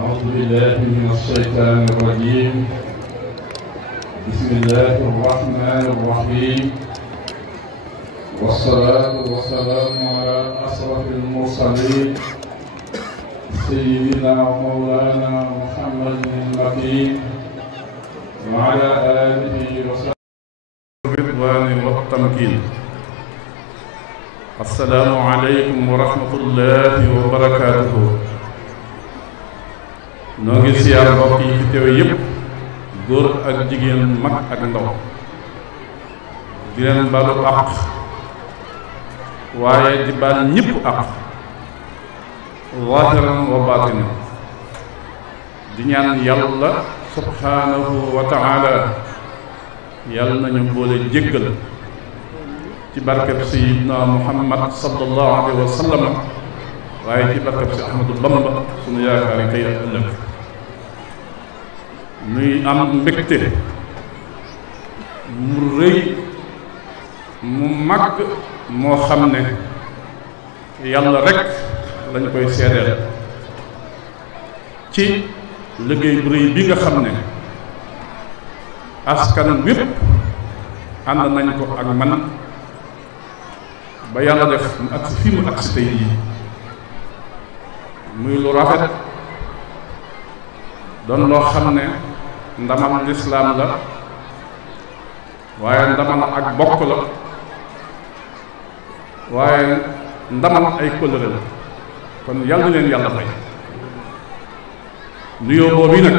أعوذ بالله من الشيطان الرجيم. بسم الله الرحمن الرحيم. والصلاة والسلام على أشرف المرسلين سيدنا ومولانا محمد المكين وعلى آله وصحبه بالرضوان والتمكين. السلام عليكم ورحمة الله وبركاته. noo ngi siyaar mbokk yi fi teew yépp góor ak jigéen mag ak ndaw di leen balu àq waaye di baal ñépp àq zaahiran wa baatinan di ñaan yàlla subhaanahu wa taala yàlla nañu boole jéggal ci barkeb sayyidina muhammad sallallahu alayhi wa sallam waaye ci barkeb si ahmadu bamba sunu yaakaari tey ak ëllëg. nuy am mbégte mu rëy mu màgg moo xam ne yàlla rekk lañ koy seedeel ci liggéey bu rëy bi nga xam ne askan wépp ànd nañ ko ak man ba yàlla def mu agsi fii mu agsi tey jii muy lu rafet doon loo xam ne ndamal lislaam la waaye ndamal ak bokk la waaye ndamal ay kóllëre la kon yàlla na leen yàlla fay. nuyoo boobu nag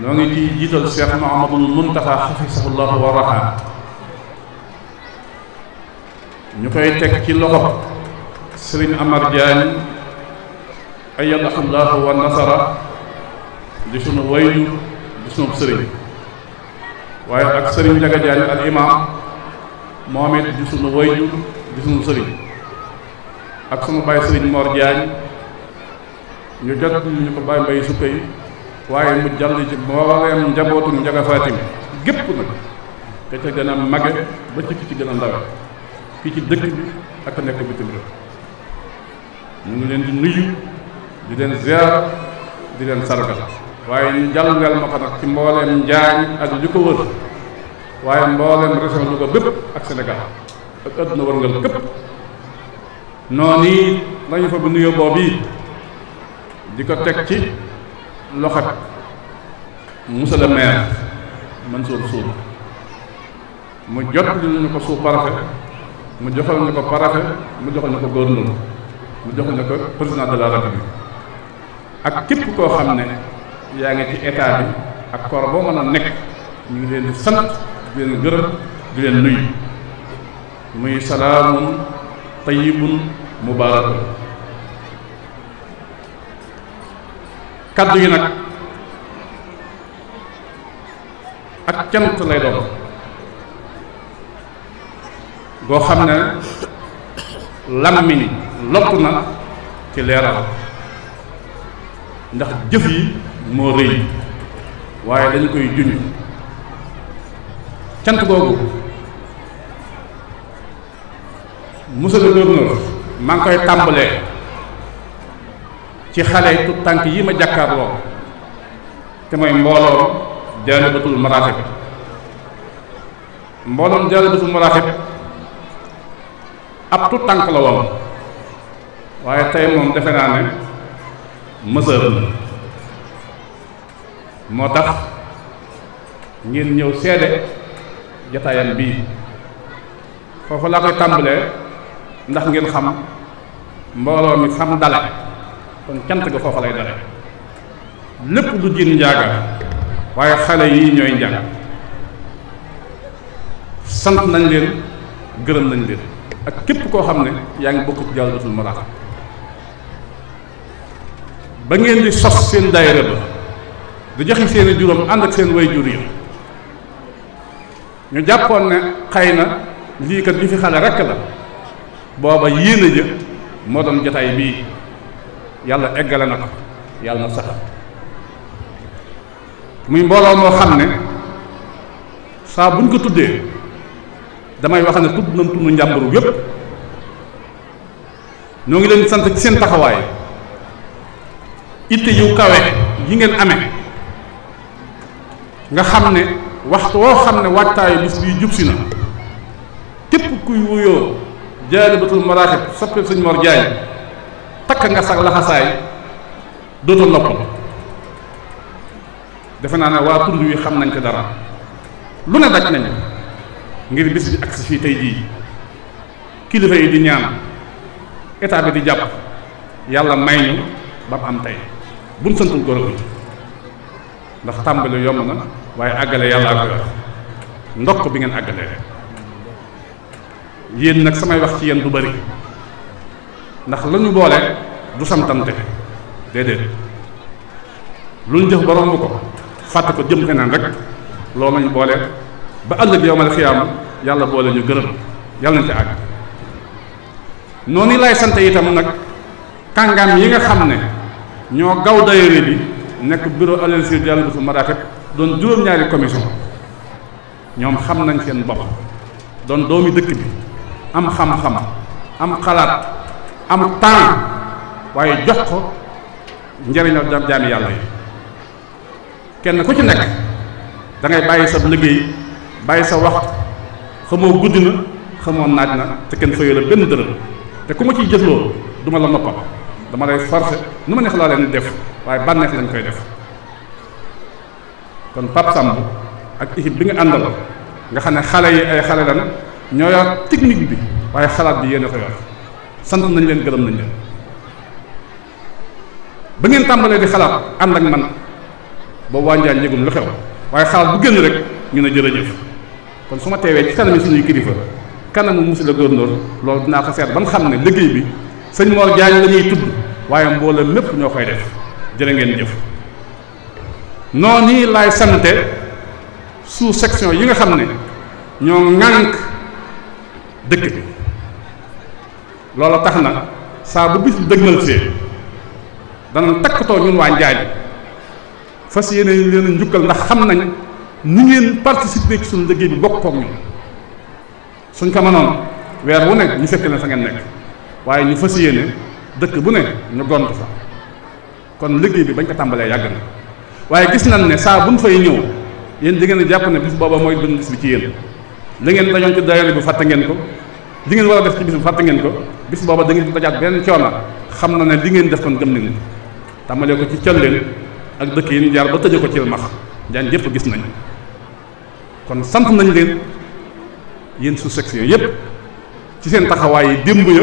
noo ngi ciy jiital Cheikh Mouhamadoul Mountakha xafisahullahu wa raha ñu koy teg ci loxo Serigne Amar Diagne ayyadahullahu wa nasara di sunu wayju di sunu sëriñ waaye ak sëriñ Njaga Diagne al imam moom it di sunu wayju di sunu sëriñ ak sunu baay sëriñ Mor Diagne ñu jot ñu ko baay mbay sukka yi waaye mu jàll ci mbooleem njabootu Njaga Fatim gépp nag ka ca gën a mage ba ci ki ci gën a ndawe ki ci dëkk bi ak nekk bitim réew ñu ngi leen di nuyu di leen ziar di leen sargal waaye ñu jàllgal ma ko nag ci mbooleem Njaañ ak li ko wër waaye mbooleem région Louga bépp ak Sénégal ak àdduna wërngal képp noonu yi lañu fa bu nuyoo boobu yi di ko teg ci loxo monsieur le maire Mansour Sour mu jot li ñu ko sous-préfet mu joxal ñu ko préfet mu joxal ñu ko gouverneur mu joxal ñu ko président de la République ak képp koo xam ne yaa ngi ci état bi ak corps boo mën a nekk ñu ngi leen di sant di leen gërëm di leen nuyu muy salaamun tayyibun mubaarakun. kaddu yi nag ak cant lay doon goo xam ne làmmiñ lott na ci leeral ndax jëf yi moo rëy waaye dañu koy junj cant googu monsieur le gouverneur maa ngi koy tàmbalee ci xale tut tànk yi ma jàkkaarloo te mooy mbooloom jaalibatul maraaxib. mbooloom jaalibatul maraaxib ab tut tànk la woon waaye tey moom defe naa ne mësër la moo tax ngeen ñëw seede jataayam bii foofu laa koy tàmbalee ndax ngeen xam mbooloo mi xam dale kon cant ga foofa lay dale lépp lu jin njaaga waaye xale yi ñooy njàng sant nañ leen gërëm nañ leen ak képp koo xam ne yaa ngi bokk ci Jaalibatul Maraaxib ba ngeen di sos seen daayira ba di joxe seeni juróom ànd ak seen way jur yi ñu jàppoon ne xëy na lii kat li fi xale rekk la booba yéene jë moo doon jotaay bii yàlla eggale na ko yàlla na sax muy mbooloo moo xam ne saa buñ ko tuddee damay wax ne tudd nañ tunu njàmburu yépp ñoo ngi leen sant ci seen taxawaay itte yu kawe yi ngeen amee nga xam ne waxtu woo xam ne waajtaayu bis bii jub si na képp kuy wuyoo Jaalibatul Maraaxib soppe sëñ Mor Jaay takk nga sax laxasaay dootoo noppal defe naa ne waa tund wi xam nañ ko dara lu ne daj nañ ngir bis bi agsi fii tey jii kilifa yi di ñaan état bi di jàpp yàlla may ñu ba mu am tey buñ santul góor ndax tàmbali yomb na waaye àggale yàlla ak yor ndokk bi ngeen àggalee yéen nag samay wax ci yéen du bari ndax la ñu boole du santante déedéet lu ñu jëf borom bu ko fàtte ko jëm feneen rek loolu lañu boole ba ëllëg yowmal xiyaam yàlla boole ñu gërëm yàlla nañ ci àgg noonu lay sant itam nag kàngam yi nga xam ne ñoo gaw daayira bi nekk bureau Alioune Sèye Jaalibatul Maraaxib doon juróom-ñaari commission ñoom xam nañ seen bopp doon doomi dëkk bi am xam-xam am xalaat am temps waaye jox ko njëriñoo jaami yàlla yi kenn ku ci nekk da ngay bàyyi sa liggéey bàyyi sa waxtu xamoo guddi na xamoo naaj na te kenn fayu la benn dërëm te ku ma ciy jëfloo du ma la noppal dama lay forcer nu ma neex laa leen def waaye bànneex lañ koy def kon Pape Samb ak équipe bi nga àndal nga xam ne xale yi ay xale lan ñoo yor technique bi waaye xalaat bi yéen a ko yor sant nañ leen gërëm nañ leen ba ngeen tàmbalee di xalaat ànd ak man boobu waa Njaañ yëgul lu xew waaye xalaat bu génn rek ñu ne jërëjëf kon su ma teewee ci kanam suñuy kilifa kanamu monsieur le gouverneur loolu dinaa ko seet ba nga xam ne liggéey bi sëñ Mor Jaañ la ñuy tudd waaye mbooloo mépp ñoo koy def jërë ngeen jëf noonu nii laay sante sous section yi nga xam ne ñoo ŋànk dëkk bi loolu tax na saa bu bis bi dëgmal see danañ takkatoo ñun waa Njaañ fas yéene leen njukkal ndax xam nañ ni ngeen participer ci suñu liggéey bi bokk koog ñun suñ ko mënoon weer wu ne ñu fekk leen fa ngeen nekk waaye ñu fas yéene dëkk bu ne ñu gont fa kon liggéey bi bañ ko tàmbalee yàgg na waaye gis nañ ne saa buñ fay ñëw yéen di ngeen a jàpp ne bis booba mooy dund bis bi ci yéen li ngeen dañoon ci daayira bi fàtte ngeen ko li ngeen war a def ci bis bi fàtte ngeen ko bis booba da ngeen dajaat benn coono xam na ne li ngeen def kon gëm nañ tàmbalee ko ci cëlleen ak dëkk yi ñu jaar ba tëje ko ci max Njaañ yëpp gis nañ kon sant nañ leen yéen sous section yëpp ci seen taxawaay yi démb ya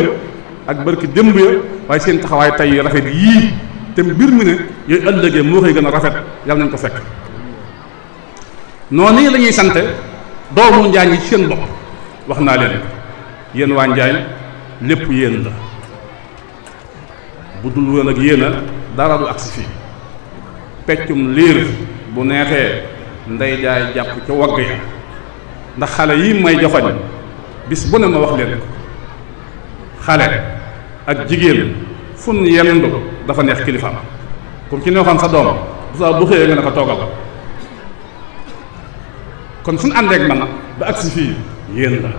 ak barki démb ya waaye seen taxawaay tey yu rafet yii te mbir mi ne yooyu ëllëgee moo koy gën a rafet yàlla nañ ko fekk noonu la ñuy sante doomu Njaañ yi ci seen bopp wax naa leen yéen waa Njaañ lépp yéen la bu dul woon ak yéen a dara du agsi fii peccum liir bu neexee ndey jaay jàpp ca wagg ya ndax xale yi may joxoñ bis bu ne ma wax leen xale ak jigéen fun yendu dafa neex kilifaam comme ci neexoon sa doom bu saa bu xëyee nga ne ko toogal kon suñu àndeek man ba agsi fii yéen la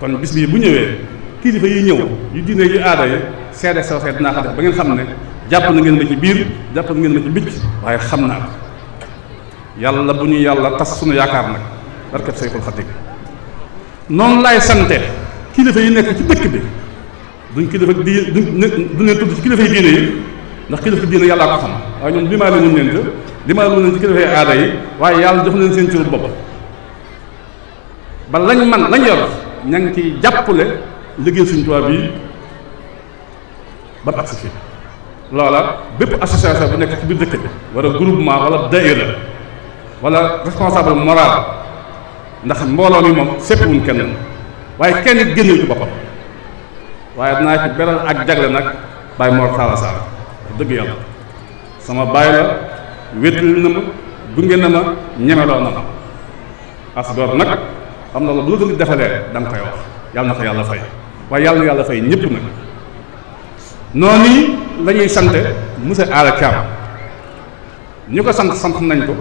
kon bis bii bu ñëwee kilifa yi ñëw yu diine yu aada yi seede soo seet dinaa ko def ba ngeen xam ne jàpp na ngeen ma ci biir jàpp na ngeen ma ci bicc waaye xam naa ko yàlla bu ñu yàlla tas suñu yaakaar nag barkeb Sayxul Xadiim noonu laay sante kilifa yi nekk ci dëkk bi duñ kilifa di du leen tudd ci kilifa yi diine yi ndax kilifa diine yàllaa ko xam waaye ñoom limaa leen leen te limaa leen ci kilifa yi aada yi waaye yàlla jox leen seen cëru bopp ba lañ man lañ yor ña ngi ciy jàppale liggéey Sëñ Tuubaa bii ba agsi fii loola bépp association bu nekk ci biir dëkk bi wala groupement wala daïra wala responsable moral ndax mbooloo mi moom seppiwuñ kenn waaye kenn it génnewu ci boppam waaye dinaa ci beral ak jagle nag Baye Mor Talla Sarr dëgg yàlla sama baay la wéttali na ma gunge na ma ñemeloo na ma asgor nag xam na la bu la ko nit defalee da nga koy wax yàlla na ko yàlla fay waaye yàlla na yàlla fay ñëpp nag noonu la ñuy sante monsieur Alla Thiam ñu ko sant nañ ko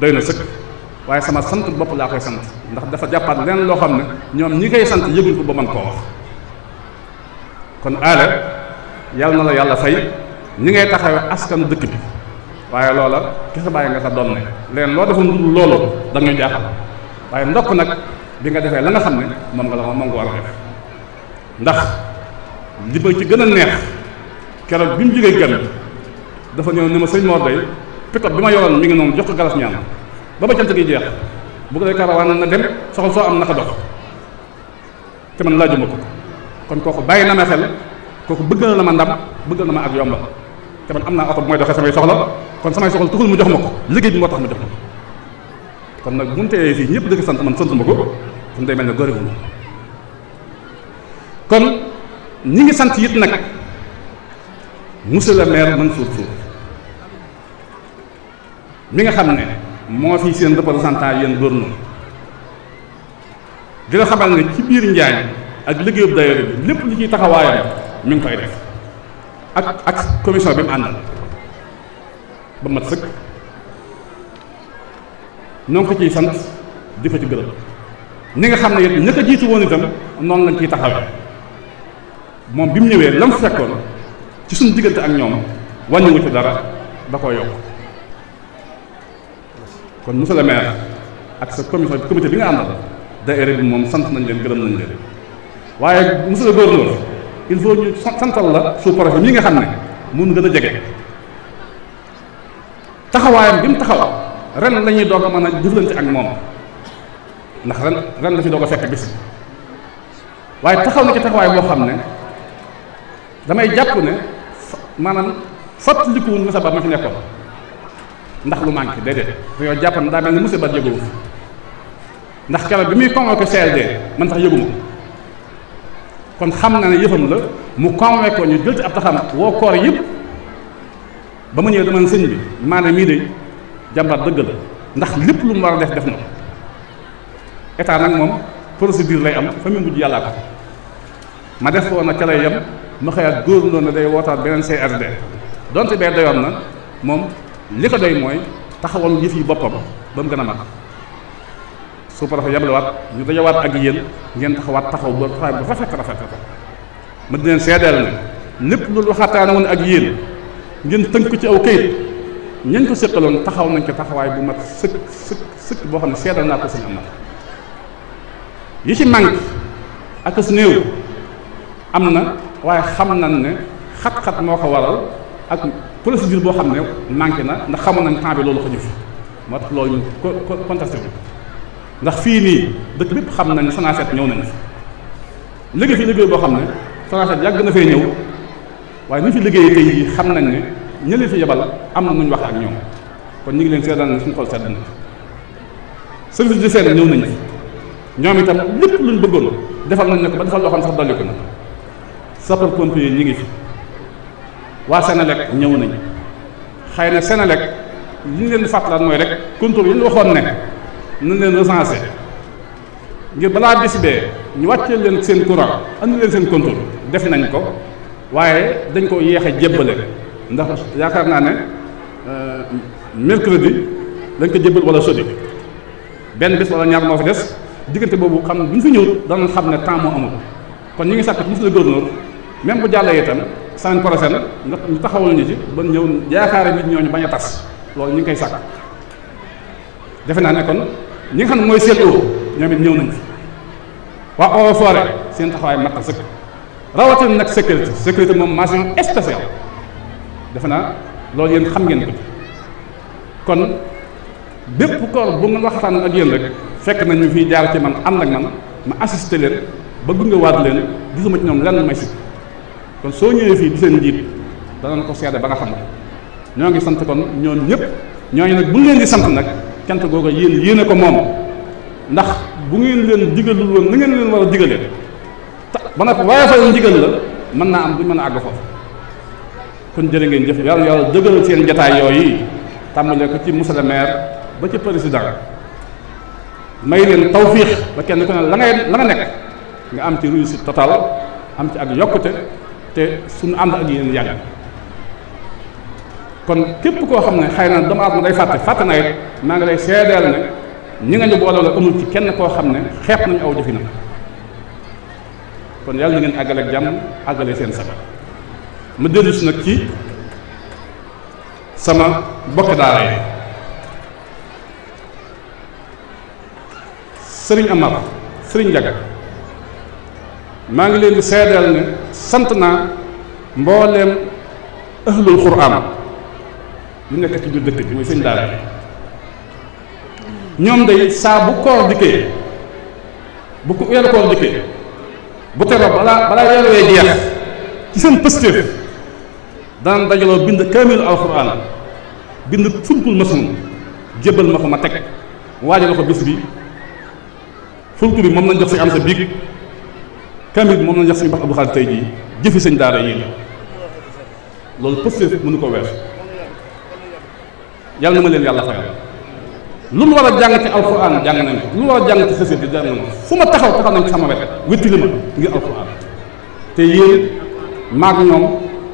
doy na sëkk waaye sama sant bopp laa koy sant ndax dafa jàppaat leen loo xam ne ñoom ñi koy sant yëguñ ko ba mën koo wax kon Alla yàlla na la yàlla fay ni ngay taxawee askanu dëkk bi waaye loola ki sa bàyyi nga sa doon ne leen loo defoon dul loolu da nga ñu jaaxal waaye ndokk nag bi nga defee la nga xam ne moom nga war a def ndax li ma ci gën a neex keroog bi mu jógee gan dafa ñëw ni ma sëñ Mor day pick-up bi ma yoroon mi ngi noonu jox ko galas ñaan ba ba cant gi jeex bu ko dee karawaan na dem soxal soo am naka dox te man laajuma ko kon kooku bàyyi na ma xel kooku bëggal na ma ndam bëggal na ma ak yomba te man am naa oto bu may doxee samay soxla kon samay soxla tuxul mu jox ma ko liggéey bi moo tax ma jox ma ko kon nag bu mu teeyee fii ñëpp dëgg sant man sant ma ko kon day mel ne góorewul kon ñi ngi sant it nag monsieur le maire Mansour Sour mi nga xam ne moo fi seen représentant yéen gouverneur di la xamal ne ci biir Njaañ ak liggéeyub daayira bi lépp li ciy taxawaayam mi ngi koy def ak commission bi mu àndal ba mat sëkk ñoo ngi ko ciy sant di ko ci gërëm ni nga xam ne it ña ko jiitu woon itam noonu lañ ciy taxawee moom bi mu ñëwee lam fekkoon ci suñu diggante ak ñoom wàññiwu ci dara da koo yokk kon monsieur le maire ak sa comité bi nga àndal daayira bi moom sant nañ leen gërëm nañ leen waaye monsieur le gouverneur il faut ñu santal la sous-préfet mi nga xam ne mun gën a jege taxawaayam bi mu taxaw ren la ñuy doog a mën a jëflante ak moom ndax ren la fi doog a fekk bis waaye taxaw na ci taxawaay boo xam ne damay jàpp ne maanaam fàttalikuwuñ monsieur Ba ma fi nekkoon ndax lu manqué déedéet dañoo jàpp ne daa mel ni monsieur Ba yëgoo fi ndax keroog bi muy convoqué CLD man sax yëguma kon xam na ne yëfam la mu convoqué ko ñu jël ci ab taxam woo koor yëpp ba ma ñëwee dama ne sëñ bi maanaam mii de jàmbaar dëgg la ndax lépp lu mu war a def na ko état nag moom procédure lay am fa mu mujj yàllaa ko ma def ko nag ca lay yem ma xëyaat góor loolu ne day wootaat beneen CRD donte bee doyoon na moom li ko doy mooy taxawal yëf yi boppam ba mu gën a mag su ko defee yabalewaat ñu dajawaat ak yéen ngeen taxawaat taxaw ba taxaw ba rafet ma di leen seedeel ne lépp loolu waxaataane woon ak yéen ngeen tënk ko ci aw kayit ñañ ko séqaloon taxaw nañ ko taxawaay bu mat sëkk boo xam ne seedal naa ko sëñ am na yi ci manque ak su néew am na waaye xam nañ ne xat-xat moo ko waral ak procédure boo xam ne manqué na ndax xamoon nañ temps bi loolu xaju fi moo tax loolu ñu contesté bi ndax fii nii dëkk bépp xam nañ Sonacet ñëw nañ fi liggéey fi liggéey boo xam ne Sonacet yàgg na fee ñëw waaye ni fi liggéeyee tey jii xam nañ ne ñi leen fi yebal am na nu ñu wax ak ñoom kon ñu ngi leen seedal ne suñu xol sedd na service de seede ñëw nañ fi ñoom itam lépp luñ bëggoon defal nañ ne ko ba defal loo xam sax dolli ko na sapeur pompier ñi ngi fi waa Sénélec ñëw nañ xëy na Sénélec li ñu leen di fàttalaat mooy rek contrôle yi ñu waxoon ne nañ leen recensé ngir balaa bis bee ñu wàccee leen seen courant andi leen seen contrôle def nañ ko waaye dañ ko yéex a jébbale ndax yaakaar naa ne mercredi dañ ko jébbal wala jeudi benn bis wala ñaar moo fi des diggante boobu xam ne bu ñu fi ñëw danañ xam ne temps moo amul kon ñu ngi sàkk monsieur le gouverneur même bu jàllee itam semaine prochaine nga ñu taxawal ñu ci ba ñëw yaakaare nit ñooñu bañ a tas loolu ñu ngi koy sàkk defe naa ne kon ñi nga xam ne mooy seen eau ñoom it ñëw nañ fi waa Eaux et Forêts seen taxawaay mat na sëkk rawatina nag sécurité moom mention spéciale defe naa loolu yéen xam ngeen ko kon bépp koor bu nga waxtaan ak yéen rek fekk nañu fii jaar ci man ànd ak man ma assisté leen ba gunge waat leen gisuma ci ñoom lenn may si kon soo ñëwee fii di seen njiit danañ ko seede ba nga xam ne ñoo ngi sant kon ñoom ñëpp ñooñu nag bu ñu leen di sant nag cant googu yéene ko moom ndax bu ngeen leen digalul woon na ngeen leen war a digalee ba nag waaye fa ndigal la mën naa am duñ mën a àgg foofu kon jërë ngeen jëf yàlla dëgëral seen jataay yooyu tàmbalee ko ci monsieur le maire ba ci président may leen tawfiix ba kenn ku ne la nga nekk nga am ci réussite totale am ci ak yokkute te suñu ànd ak yéen yàgg kon képp koo xam ne xëy na doomu aadama day fàtte na it maa ngi lay seedeel ne ñi nga ñu boole la amul ci kenn koo xam ne xeeb nañu aw jëfinam kon yàlla na ngeen àggale ak jàmm àggale seen sago ma dellu si nag ci sama bokki daara yi sëriñ Amar sëriñ Njaga maa ngi leen di seedeel ne sant naa mbooleem ahlul quraan yu nekk ci biir dëkk bi muy sëñ daara ñoom day saa bu koor dikkee bu ko weeru koor dikkee bu teroo balaa weer wee jeex ci seen pëstéef daan dajaloo bind kaamilu alxuraan bind fulkul masoon jébbal ma ko ma teg waajal ko bis bi fulku bi moom lañ jox si am sa biig kaamil bi moom lañ jox suñu bax Abdou Khadre tey jii jëfi sëñ daara yi la loolu pëstéef mënu ko weesu yàlla na ma leen yàlla fayal lu mu war a jàng ci alxuraan jàng nañ ko lu mu war a jàng ci société jàng nañ ko fu ma taxaw nañ ko sama wet wéttili ma ngir alxuraan te yéen maag ñoom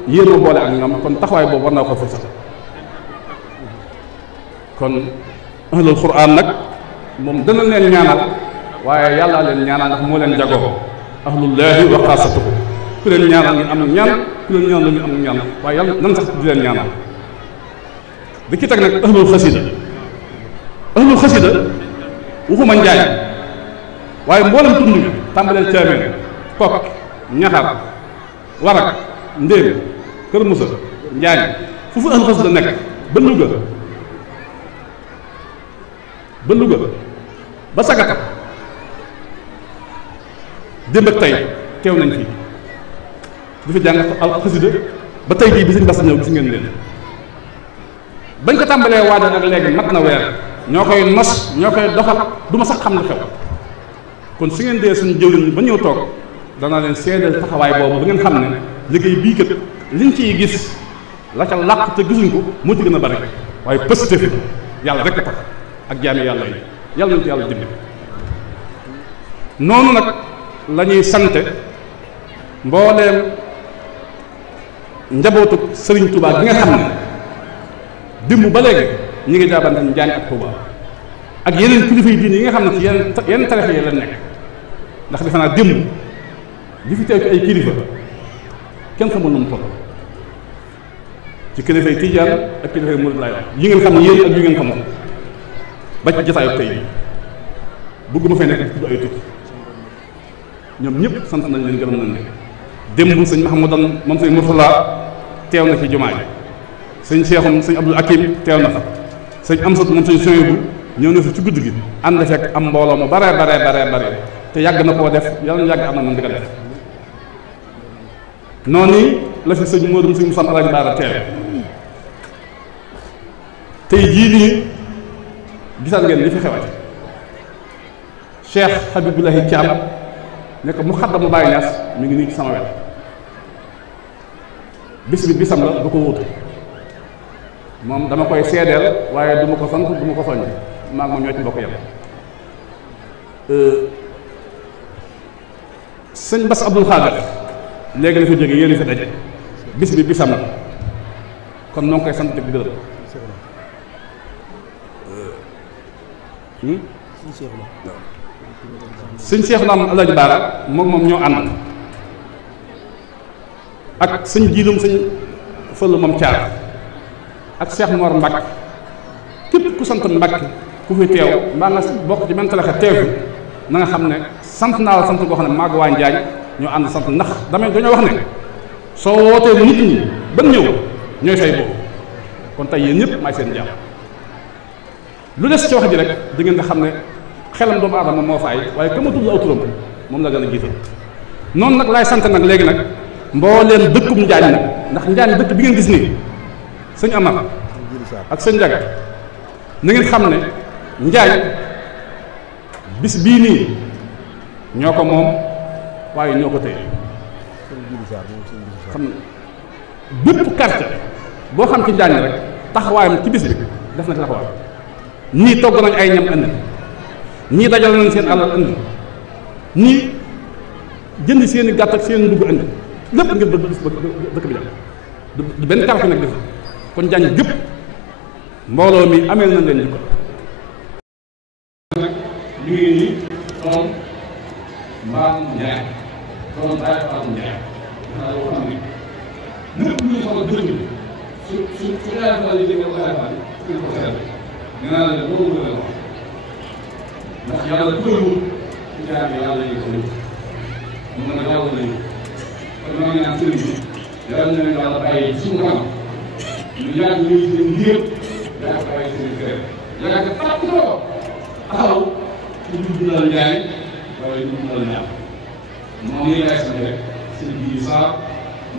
yéen ma boole ak ñoom kon taxawaay boobu war naa ko fërsat kon ahlul quraan nag moom dana leen ñaanal waaye yàllaa leen ñaanal ndax moo leen jagoo ahlullaahi wa xaasatuhu ku leen ñaanal ngeen am ñaan ku leen ñaanal ngeen am ñaan waaye yàlla nan sax di leen ñaanal di ci teg nag ahlul xasida waxuma njaañ waaye mboolem tund bi tàmbaleel caameen kokk ñaxar warak ndéem kër musa njaañ fu ahlul xasida nekk ba Louga ba Sagata démb ak tey teew nañ fii du fi jàng al xasida ba tey jii bi sëñ Bass ñëw gis ngeen leen bañ ko tàmbalee waajal ak léegi mat na weer ñoo koy nos ñoo koy doxal du ma sax xam lu xew kon su ngeen dee suñu jëwriñ ba ñëw toog danaa leen seedeel taxawaay boobu ba ngeen xam ne liggéey bii kat liñ ciy gis la ca làq te gisuñ ko moo ci gën a bari waaye pëstéef yàlla rek a tax ak jaami yàlla yi yàlla nañ ko yàlla dimbali noonu nag la ñuy sante mbooleem njabootu Sëriñ Tuubaa gi nga xam ne démb ba léegi ñi ngi jaabante Njaañ ak Tuubaa ak yeneen kilifa yi diine yi nga xam ne ci yenn tarixa yi la nekk ndax defe naa démb li fi teew ci ay kilifa kenn xamul nu mu toll ci kilifa yi Tijaan ak kilifa yi Murid laay wax yi ngeen xam ne yéen ak yi ngeen xamul ba ci jotaayu tey bi bëgguma fay nekk di tudd ay tudd ñoom ñëpp sant nañ leen gërëm nañ leen démb sëñ Mahamadan moom sëñ Murtala teew na ci jumaa ji sëñ Seexum sëñ Abdul Akim teew na fa sëñ Amsat moom sëñ Soyebu ñëw na fi ci guddi gi ànd fekk am mbooloo mu bare te yàgg na koo def yàlla na yàgg am na moom di ko def noonu la fi sëñ Modou sëñ Moussa Alaaji Baara teew tey jii nii gisal ngeen li fi xewati Cheikh Habibulahi Thiam nekk mu xaddamu Baay Ñas mi ngi nii ci sama wet bis bi bisam la du ko wutu moom dama koy seedeel waaye du ma ko sant du ma ko soññ maa ngi moom ñoo ci bokk yem sëñ Bass Abdou Khadre léegi la fi jóge yéen fi daje bis bi bisam la kon noo ngi koy sant di gërëm sëñ Seexu naam Alaaji Baara moom ñoo ànd ak sëñ jiilum sëñ fël moom caar ak Cheikh Mor Mbacke képp ku sant Mbacke ku fi teew mbaa nga bokk ci benn tarixa teew fi na nga xam ne sant naa la sant boo xam ne maag waa Njaañ ñoo ànd sant ndax dañoo wax ne soo wootee nit ñi ban ñëw ñooy fay boobu kon tey yéen ñëpp maay seen jàmm lu des ci wax ji rek di ngeen nga xam ne xelam doomu aadama moo faay waaye ka ma tudd aw turam moom la gën a jiital noonu nag laay sant nag léegi nag mbooleem dëkkum Njaañ nag ndax Njaañ dëkk bi ngeen gis nii sëñ Amar ak sëñ Njaga na ngeen xam ne Njaañ bis bii nii ñoo ko moom waaye ñoo ko téye xam bépp quartier boo xam ci Njaañ rek taxawaayam ci bis bi def na ci taxawaay ñii togg nañ ay ñam indi ñii dajal nañ seen alal indi ñii jënd seeni gàtt ak seen dugg indi lépp ngir bëgg dëkk bi jàmm du benn quartier nag def kon Njaañ gépp mbooloo mi ameel nañ leen jikko nag ñu ngi nii doon mbaam Njaay doon Baay Faal Njaay xanaa yoo xam ne lépp lu ñu soxla dëkk bi su ñaari fan yi dégg nga xayma fan yi ko xelal nee naa leen boobu la wax ndax yàlla du koy wut ci jaar bi yàlla yi ko wut mu mën a yàlla lay kon maa ngi naan sëriñ bi yàlla na leen yàlla bàyyi suñu kanam ñu yàgg ñuy seen yëpp yàgg bàyyi seen kër yàgg tàpp loo taxaw ci ñu dundal njaay wala ñu dundal ñaar moom yi yaay sama rek seen biir saa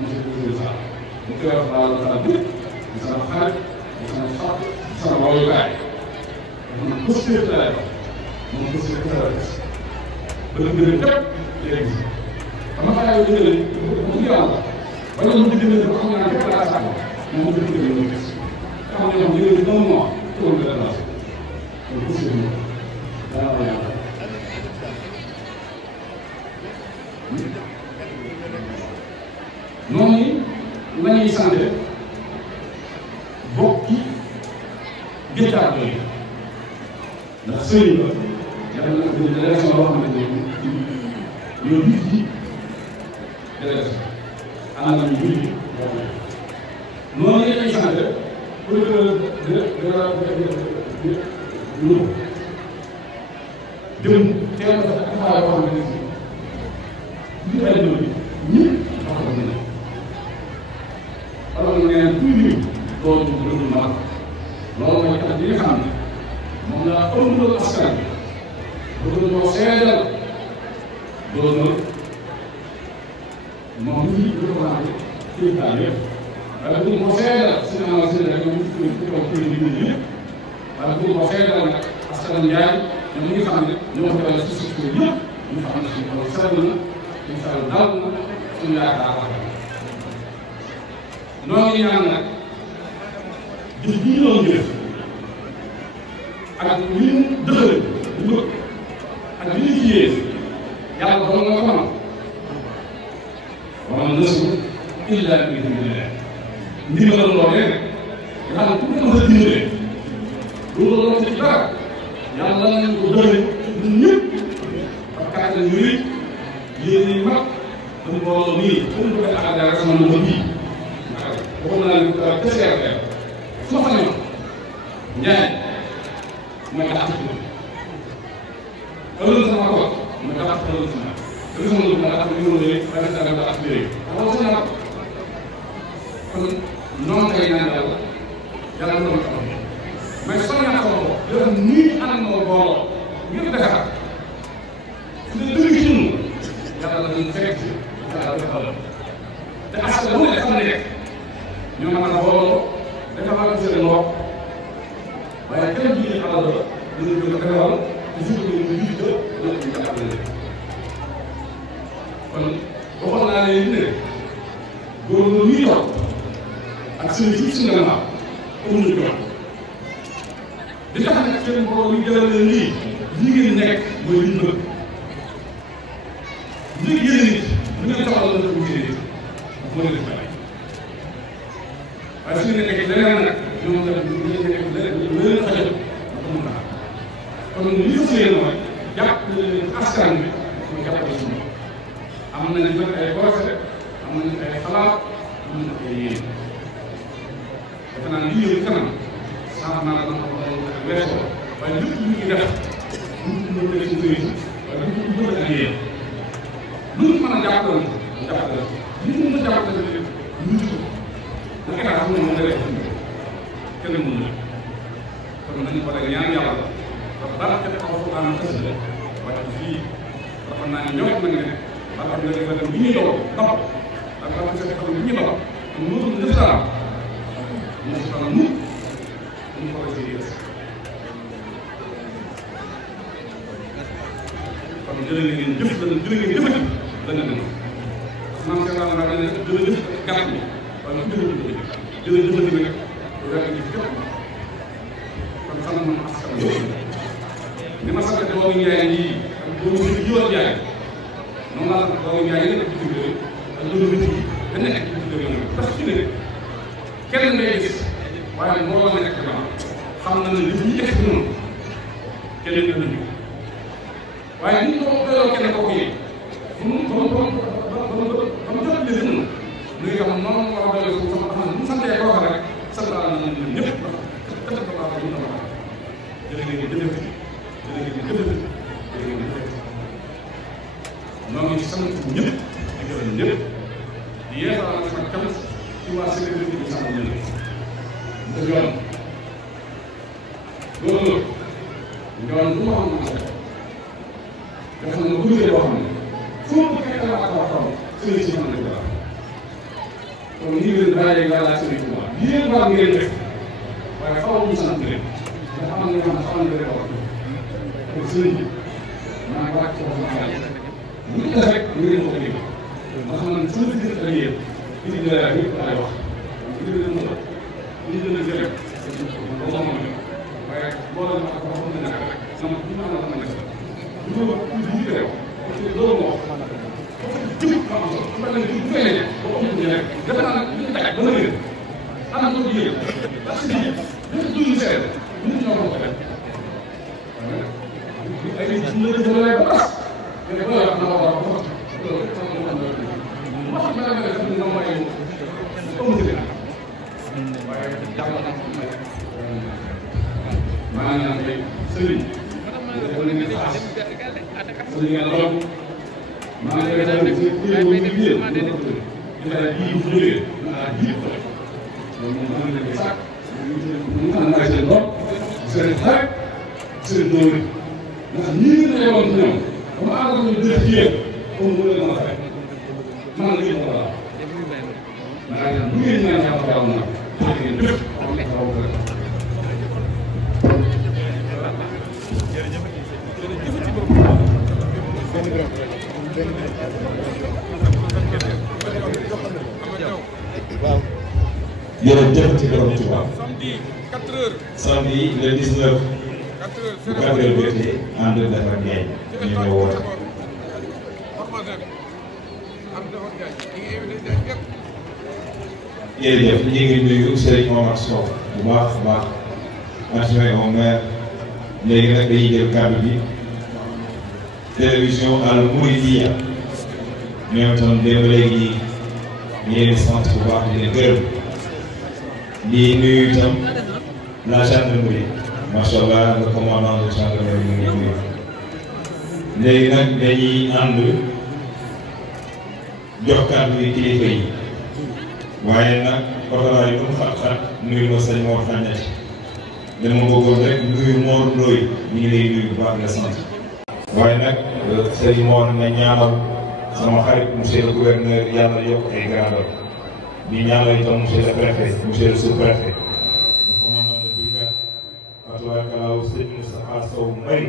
monsieur Boussirou Sarr mu koy wax daal daal di sama xarit di sama xarit di sama woyukaay dafa nag posture la lay wax moom posture la lay wax ba lu gën a tëb léegi xam nga xanaa yow jëlee mu ngi yàlla ba loolu mu jëlee dafa xam naa képp laa sàmm moom mu jëlee mu gis xam nga ñoom jëlee un mois tool bi la laaj loolu posture la daa la yàlla noonu la ñuy sant bokki géttaar yooyu ndax sëriñ ba yàlla na ko délégation boo xamante ne ñoo nit yi délégation ànd nañu julli noonu la ñuy sant procureur de Louga dem teel a def taxawaay boo xamante ne li ay doon ñëpp dafa ko mën alors nee na kuy nuyu loolu moom dëgg la loolu mooy tax li nga xam ne moom la ëmb askan bi bëgg ñoo seedal loolu moom ñu ngi recommandé kilifa yëpp waaye bëgg ñoo seedal suñu avancé rek ñoom ñu ci kaw kër yi ñu yëpp waaye bëgg ñoo seedal nag askan Njaay ñoom ñi nga xam ne ñoo ko dal ci suuf yëpp ñu xam ne suñu xol sedd na suñu xel dal na suñu yaakaar noo ngi ñaan nag jëf bi ñu doon jëf ak li ñu dëgëre bu bëgg ak li ñu jiyee yàlla ba nga ko mën wala nasu illa bi idhnillah ndimbal loolee nga xam ne ku ko mën a dimbalee loolu la ci dara yàlla nañ ko dëgëre ñun ñëpp ak kàttan yu rëy yéen ñi mag dañ mbooloo nii comme ko def ak dara sama numéro bii waxoon naa leen TCRR su ma xamee Ndiaye mooy tax a tudd ëllëg sama koor mooy tax a ëllëg sama ëllëg sama dugub mooy tax a numéro yooyu ba nga tax a yooyu wax dëgg yàlla kon noonu lay ñaan yàlla yàlla na doon xam mais soo ñaan sama bopp yow nii ànd moo booloo ngir defar su dee dëgg ci ñun yàlla dañu fekk si yàlla defal te askan bu ne xam ne ñoo mën a booloo dafa mën a seen mbokk waaye kenn jii alal la dina jóg defal te surtout ñu jiit ko loolu ñu jàppale leen kon waxoon naa leen ne góor lu muy toog ak seen fii si gannaaw amuñu ko di tax nag seen borom ñu jëlal leen lii li ngeen nekk mooy liñ bëgg li yéen nit bu ngeen soxla la ko gisee nit moo leen bàyyi waaye su ñu nekkee leneen nag ñoom tamit ñu ngi nekk leneen ñu leen xajal dafa mun a kon li fa seen mooy jàpp askan bi ñu jàppale suñu am nañu nag ay projet am nañu ay xalaat am nañu ay yéen defe naa lii yëpp kanam sant naa la dama ko weesoo waaye lépp lu ñuy def ñu mën a def suñu sëriñ waaye lu ñu mën a yéen lu ñu mën a jàppale ñu jàppale li ñu mën a jàppale ñu ci bu état xam ne moom nga def kenn mënu la kon nañu ko rek ñaan yàlla ba barke alxuraan kës la wàcc fii dafa naa ne ñoo nag ne barke nga defa dem bi ñuy dox dox ak barke sa xam bi ñuy dox mënu lislaam mu si fana mu ko ci yées kon jërë ngeen jëf jërë ngeen jëfati la nga def maam Cheikh Ibrahima ne jërëjëf gàtt ñi waaye nag jërëjëf nag yàgg ci jot kon xam na man askan ni ma sant doomu Njaay yi ak doomu nit yi Njaay noonu laa sant doomu Njaay yi nekk ci biir ak doomu nit yi te nekk ci biir yoon parce que ne kenn ngay gis waaye moo la nekk dama xam na ne li ñu egg noonu kenn nga dëgg waaye ni ñu ko doyoo kenn kooku yi ba mu jot li noonu muy nga xam noonu war a doyoo suuf sama xam ne mu santee kooka rek nañ leen ñëpp ndax kat ba ñu na jërë ngeen jëfati jërë ngeen jëfati jërë ngeen jëfati ñoo ngi sant ñëpp di gërëm ñëpp di yeesal nag sama cant ci waa sécurité bi sant ñëpp mu yoon loolu yoon bu ma xam ne dafa na gunge boo xam ne fu mu fekk la ak waxtaan sëriñ si mën na ko daal kon ñu ngi leen bàyyi yàlla sëriñ Tuubaa lii war ngeen def waaye xaw ñu sant leen nga xam ne xam xamal nga rek wax kon sëriñ bi maa ngi wàcc wax na yàlla bu ñu def rek ñu ngeen ko dégg nga xam ne sama diggante ak yéen indi nga yaa yëpp ay wax ñu leen mën a ñu leen a rek ba ma mën waaye loolu ma ko xam ne nag rek sama bu ma la mën a def du ma ñu ko parce que loolu moo wax jëm am solo su ma leen di feeñee ba am ñu rek defe naa nag ñu daj ba na ngeen am na ko yéen parce que dafa dund seet nit ñoo ko def ay nit ñu la defal lay ba tas mais ba wax na wax wax loolu sama wax na wax ma la def ni nga may comme ci waaye jàmm na maanaam tey sëriñ dafa ne xaas sëriñ nga lool maa ngi lay def ci kii boobu ñu jël dafa ji bu jógee ah ji ko loolu moom maa ngi lay sàkk ñu xam naa seen bopp seen xarit seen doole ndax ñii nga yoon ñoom comme àll ba ñu def ci yéen comme mu leen mën a fay man la ngeen ko laal maa ngi bu ngeen ñaan yàlla yàlla na def ngeen lépp jërëjëf ci borom Touba samedi le 19 bu 4 heures jotee ànd defar Ndiaye ñu ñëw woote. jërëjëf ñu ngi nuyu Serigne Omar Sow bu baax a baax adjoint au maire léegi nag dañuy jël kàddu bi télévision Al Mouridiyyah ñoom itam démb léegi ñu leen sant bu baax di leen gërëm. di nuyu itam la gendarmerie macha allah le commandant de gendarmerie mu ngi nuyu léegi nag dañuy ànd jox kàddu gi kilifa yi waaye nag otoraay yi mu xat-xat nuyu ma sëñ Mor Fane dama bëggoon rek nuyu Mor Ndoye ñu ngi lay nuyu bu baax la sant waaye nag sëñ Mor nga ñaanal sama xarit monsieur le gouverneur yàlla yokk ay gradam di ñaanal itam monsieur le préfet monsieur le sous-préfet le commandant de brigade Fatou sëñ Moustapha Sow Mari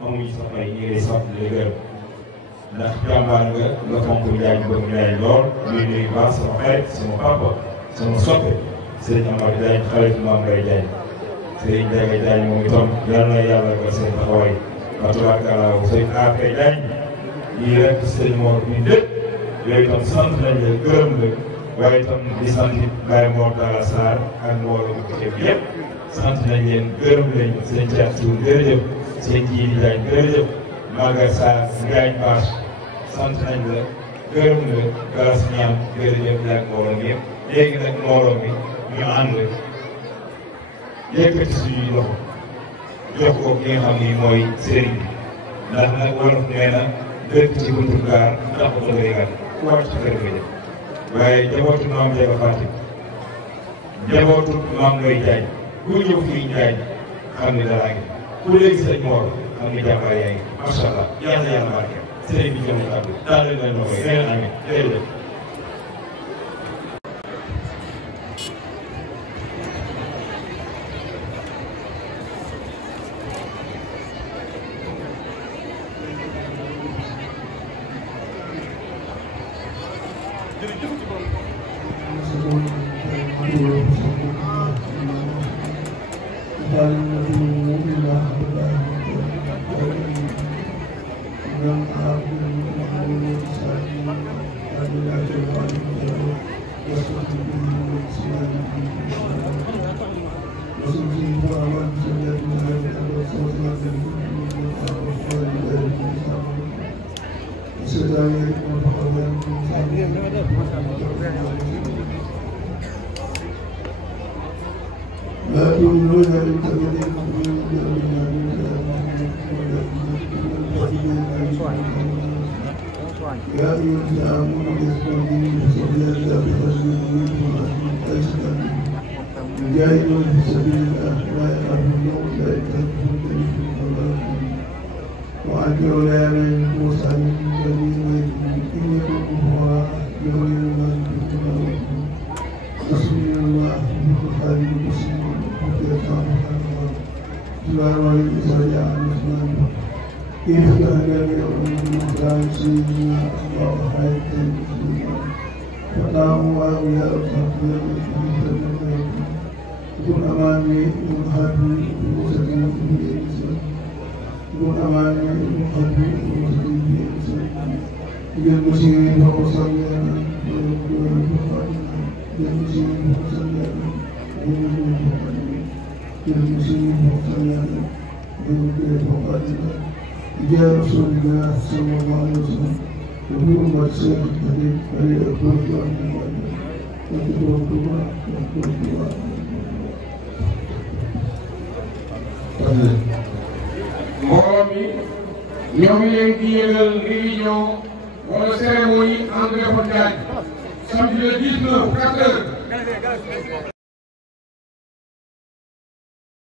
amuñu sa fay ñu ngi lay sant di gërëm ndax jàmbaar nga la fonk Njaay bëgg Njaay lool ñuy nuyu baax sama xarit sama papa sama soppe sëñ Amar Diagne xarit Mame Mbaye Diagne sëñ Ndiaga Diagne moom itam yal na yàlla ba seen taxawaay Fatou sëñ AP Diagne lii rek sëñ Mor bi lépp yooyu itam sant nañ la gërëm la waaye itam di sant Baye Mor Talla Sarr ak mbooloo bu ko def yëpp sant nañ leen gërëm leen sëñ Cheikh Tour jërëjëf sëñ Djili Diagne jërëjëf Maguette Sarr Diagne Bass sant nañ la gërëm la Galas Ñaan jërëjëf ak mbooloo mi yëpp léegi nag mbooloo mi ñu ànd yëkkati suñuy loxo jox ko ki nga xam ni mooy sëriñ bi ndax nag wolof nee na dëkk ci buntu gaar ndax ko ngay gan ku wàcc ci kër nga jëm waaye njabootu maam Ndiaga Fatick njabootu maam Ndoye Diagne ku ñëw fii Diagne xam ni dara ngi ku léegi sëñ Mor xam ni jàmbaar yaa ngi macha allah yàlla yàlla barke sëriñ bi jëm kàddu daal leen leen loxo yi neen amiin jërëjëf Amin. mbooloo mi ñoo ngi leen di yëgal réunion wala cérémonie en Ndefleng Diagne samedi le 19 4 heures